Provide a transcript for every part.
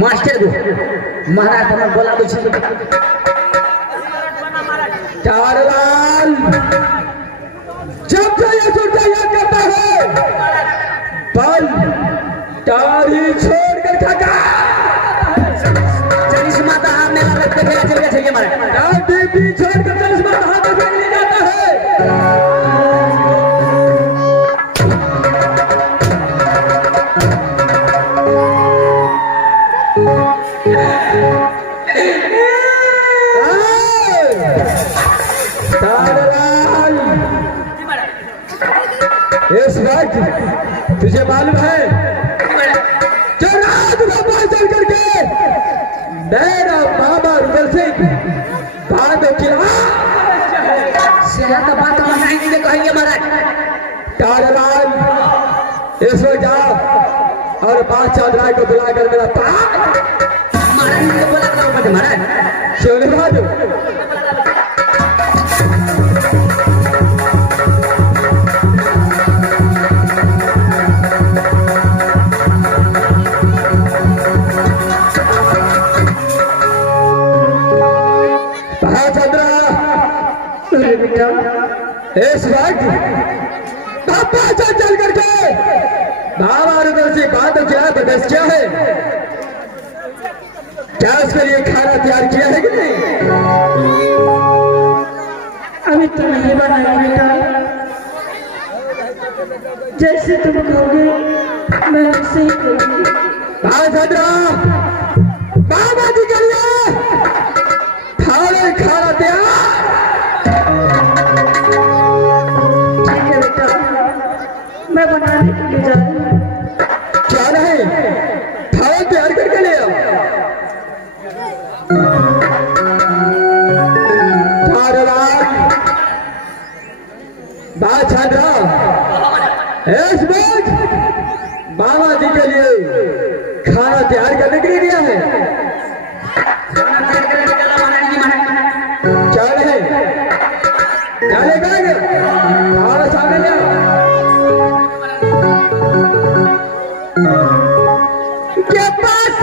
Master को महाराज हमें बोला कुछ चार लाल जब से ये सुनता याद करता है बल तारी छोड़ कर खाता चलिस माता हाथ में लगते मेरा चल गया चाहिए हमारा बीबी छोड़ कर चलिस माता हाथ में ले जाता है इस वक्त तुझे मालूम है जो रात को चल करके मेरा बाबा रुदल सिंह बाद किला सेना का बात नहीं कहेंगे महाराज तारालाल इस वक्त जाओ और बादशाह राय को बुलाकर मेरा महाराज ने बोला करो महाराज चलो बाजू इस वक्त पापा चल करके बाबा रुदल से बात क्या है बस क्या है क्या उसके लिए खाना तैयार किया है कि नहीं अभी तो नहीं बनाया बेटा जैसे तुम कहोगे मैं वैसे ही करूंगी बाबा जी के लिए खाना तैयार मैं बनाने के लिए जा रही हूँ क्या नहीं खाना तैयार करके ले आओ बात छान रहा इस वक्त बाबा जी के लिए खाना तैयार करने के लिए दिया है क्या नहीं क्या लेकर खाना सामने ले आओ के पास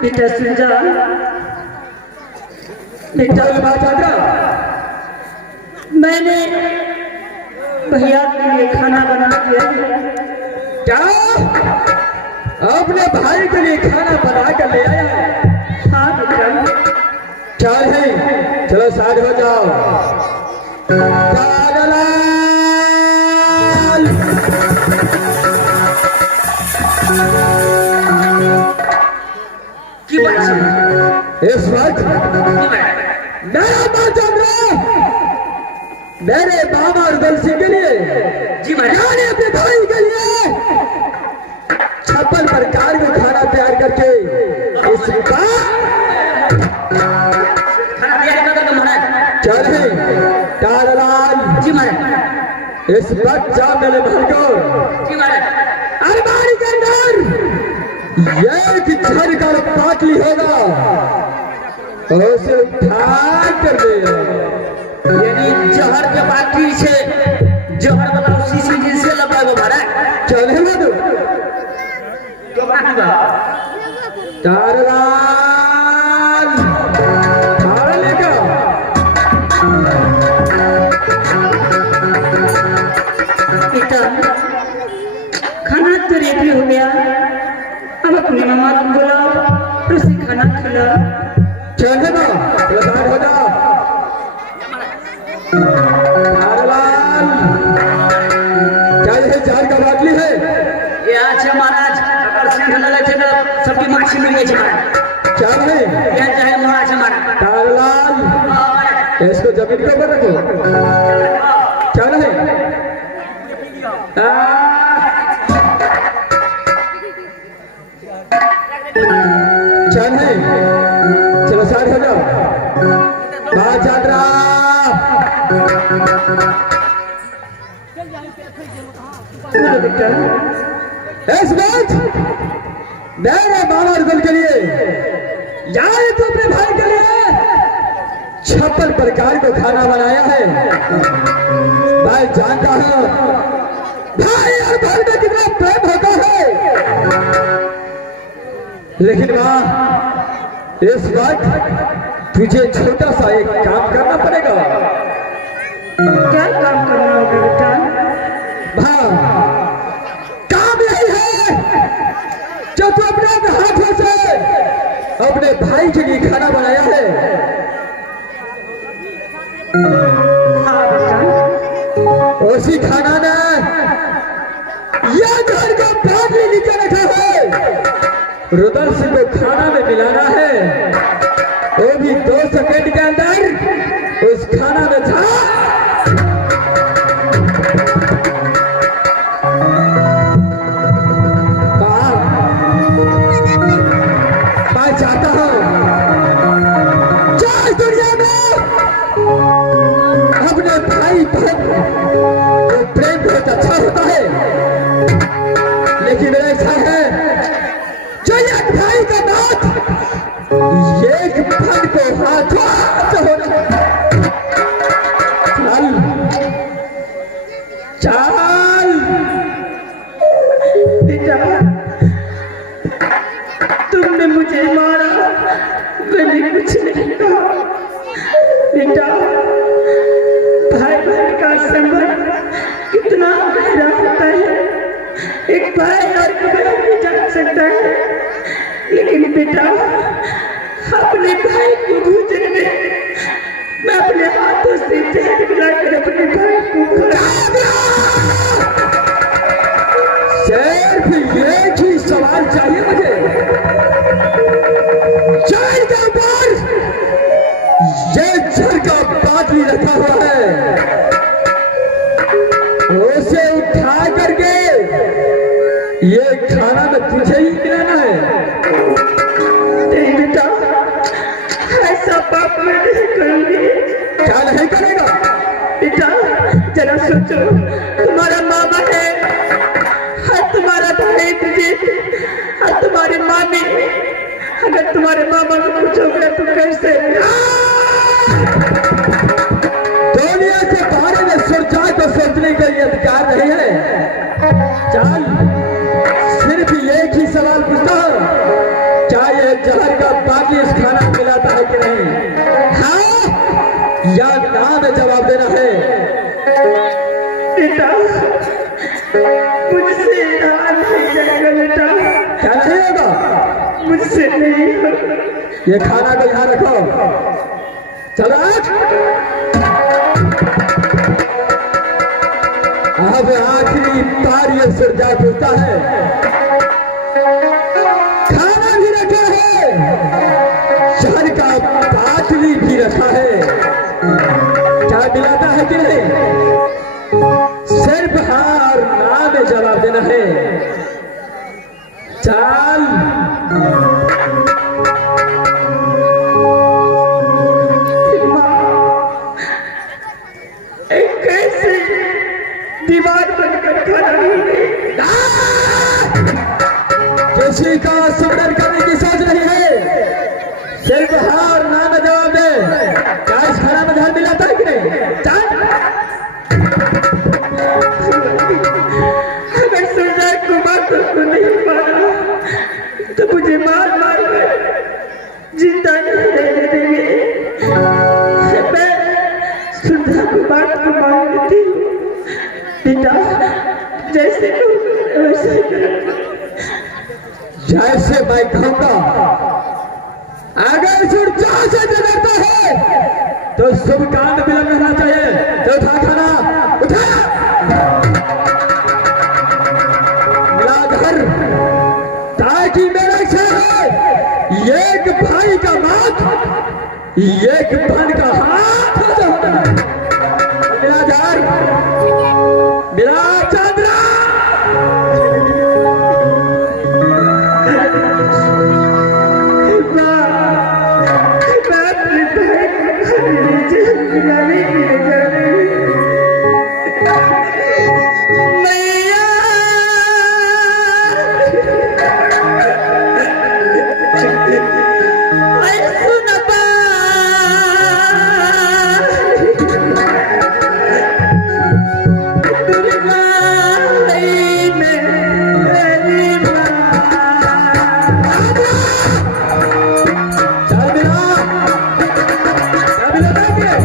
बेटा सुन जा बेटा चाचा मैंने भैया के लिए खाना बना दिया क्या अपने भाई के लिए खाना बना कर ले आया है? हाँ बेटा क्या है चलो साइड हो जाओ जागलाल। की बात है इस वक्त मेरा मां चंद्र मेरे मामा रुदल सिंह के लिए जी भाई मैंने अपने भाई के लिए 56 प्रकार का खाना तैयार करके इसका खाना तैयार कर दो महाराज चल है तारलाल जी महाराज इस वक्त जा मेरे भाई को जी महाराज अलमारी के अंदर ये कि घर का पाटली होगा उसे उठा कर ले यानी जहर के बाटी से जहर वाला उसी चीज से लगाओ महाराज चले मत क्यों बाटी तारलाल खाना लेगा बेटा खाना तो रेडी हो गया अब अपने मामा को बुलाओ और उसे खाना खिलाओ चले ना प्रधान हो जाओ तारलाल क्या यह चार का बाटली है ये आज महाराज अगर सिंह लगे थे तो सबकी माछी मिल गई महाराज क्या नहीं ये चाहे महाराज महाराज तारलाल इसको जमीन के ऊपर रखो क्या नहीं क्या नहीं चलो साथ हो जाओ बाहर चादरा बोलो बेटा इस वक्त मेरे मामा रुदल के लिए यार तो अपने भाई के लिए 56 प्रकार का खाना बनाया है। भाई जानता हूं भाई और भाई में कितना प्रेम होता है लेकिन मां इस वक्त तुझे छोटा सा एक काम करना पड़ेगा। क्या काम करना होगा बेटा हाँ काम यही है जो तू अपने हाथों से अपने भाई के लिए खाना बनाया है। हाँ बेटा उसी खाना ने यह घर का बाटली नीचे रखा है रुदल सिंह को खाना में मिलाना है वो भी 2 सेकंड के अंदर उस खाना में था। मैं चाहता हूं अपने भाई बहन तो प्रेम बहुत अच्छा होता है, लेकिन ऐसा है जो एक भाई का बात एक बहन को हाथों हाथ होना। चल बेटा, तुमने मुझे मारा, मैंने कुछ नहीं कहा। बेटा, भाई बहन का संबंध कितना गहरा होता है, एक भाई और एक बहन भी जान सकता है, लेकिन बेटा अपने भाई को भोजन में मैं अपने हाथों से जहर मिलाकर अपने भाई को सिर्फ एक ही सवाल चाहिए मुझे। चाय के ऊपर ये जल का बाटली रखा हुआ है, उसे उठा करके ये खाना में तुझे ही खिलाना है। नहीं बेटा, ऐसा पाप मैं नहीं करूंगी। क्या नहीं करेगा? बेटा जरा सोचो, तुम्हारा मामा है और तुम्हारा भाई तुझे और तुम्हारी मामी, अगर तुम्हारे मामा को कुछ हो गया तो कैसे? दुनिया के बारे में सोचा तो सोचने का ये अधिकार नहीं है। चल, सिर्फ एक ही सवाल पूछता हूं, क्या ये जहर का बाटली इस खाना में मिलाता है कि नहीं? हाँ या ना में जवाब देना है। बेटा मुझसे नहीं जाएगा बेटा। क्या नहीं होगा? मुझसे नहीं होगा। ये खाना को यहाँ रखो। चलो अब आखिरी बार ये सुरजा पूछता है, खाना भी रखा है, जहर का बाटली भी रखा है, क्या मिलाता है कि नहीं? सिर्फ हाँ और ना में जवाब देना है। चल कैसे दीवार बनकर खड़ा किसी का संदर्भ करने की सोच नहीं है, सिर्फ हाँ और ना में जवाब दे। क्या इस खाना में जहर मिलाता है कि नहीं? चल। अगर सुरजा को बातों को नहीं मारा तो मुझे मार मार कर जिंदा नहीं रहने देंगे। मैं सुरजा को बात को मान लेती हूँ बेटा, जैसे वैसे जैसे मैं कहूँगा। अगर सुरजा से डरता है तो शुभ कांड विलंब रहना चाहिए। तो उठा खाना, उठा मिला घर, ताकि मेरा इच्छा है एक भाई का माथ, एक बहन का हाथ होता है। मिला घर, मिला चंद्रा। चल मिला, क्या मिला?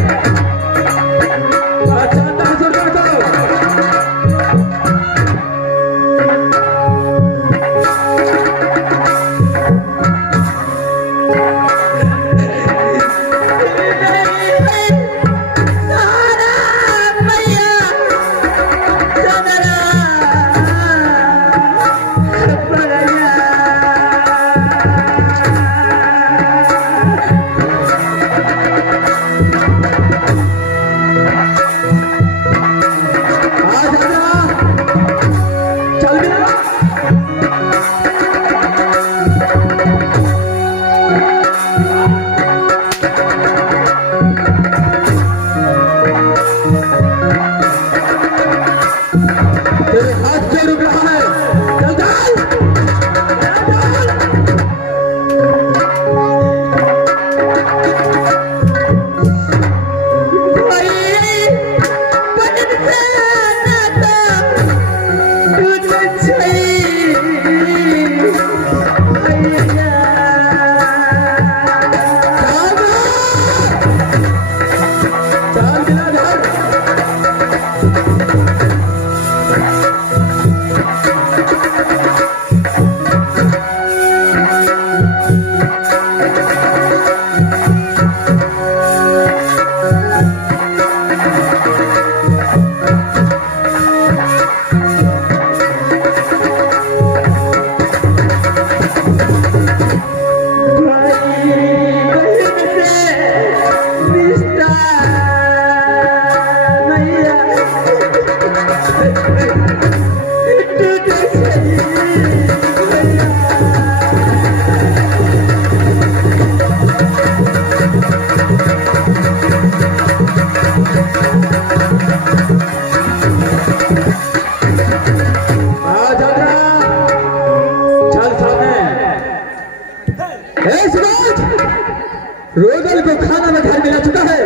रोगल को खाना में घर मिला चुका है।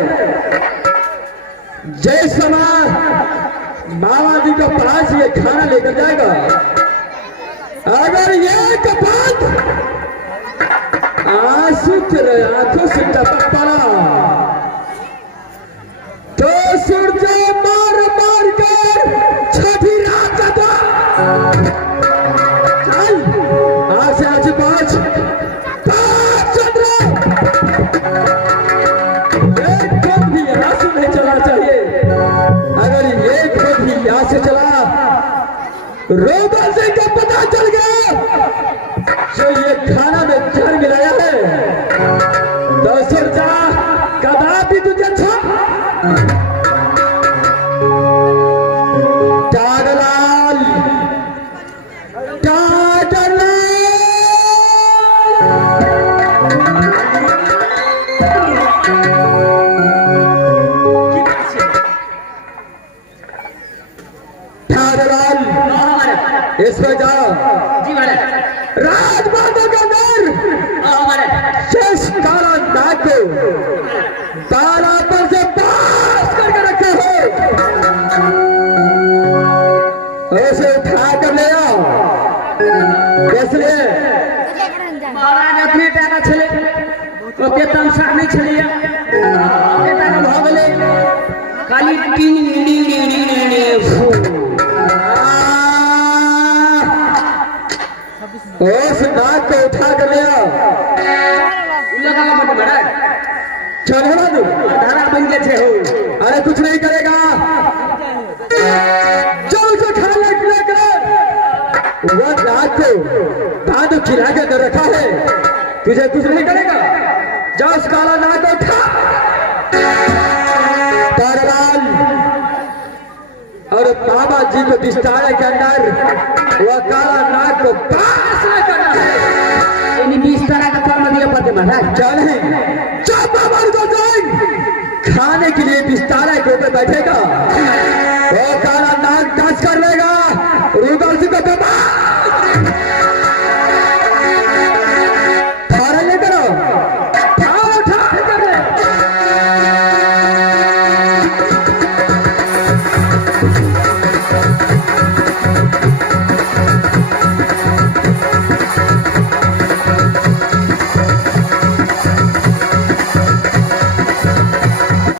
जय समाज बाबा जी को पास ये खाना लेकर जाएगा। अगर ये कपाट आंसू तेरे आंखों से टपक पड़ा तो सूरज मार मार कर छठी रात का द्वार चल आज से आज पांच चंद्र एक खुद भी यहां से नहीं चलना चाहिए। अगर ये खुद भी यहां से चला रोगन सिंह को पता चल गया जो ये खाना में जहर मिलाया है तो सूरज कदापि तुझे टाडलाल इस पर जाओ जी महाराज। राजमाता का घर शेष काला नाग को ताला पर से पास करके रखा हो उसे उठा कर ले आओ। इसलिए महाराज अपने टाका छले ओते तमसा नहीं छलिया अपने टाका भागले खाली टीनी नी नी नी नी उस नाग को उठा कर ले आओ। लगा मत महाराज चढ़ा दो धारा बन गए थे हो। अरे कुछ नहीं करेगा जो उसे खाने के लिए करे वह नाग को दादू खिला के दे रखा है तुझे कुछ नहीं करेगा। जाओ उस काला नाग को उठा तारलाल और बाबा जी को बिस्तारे के अंदर वह काला नाग को पास में करना है। इन बिस्तर का काम दिया पते महाराज चल बाबा को जाएंगे खाने के लिए बिस्तारा के ऊपर बैठेगा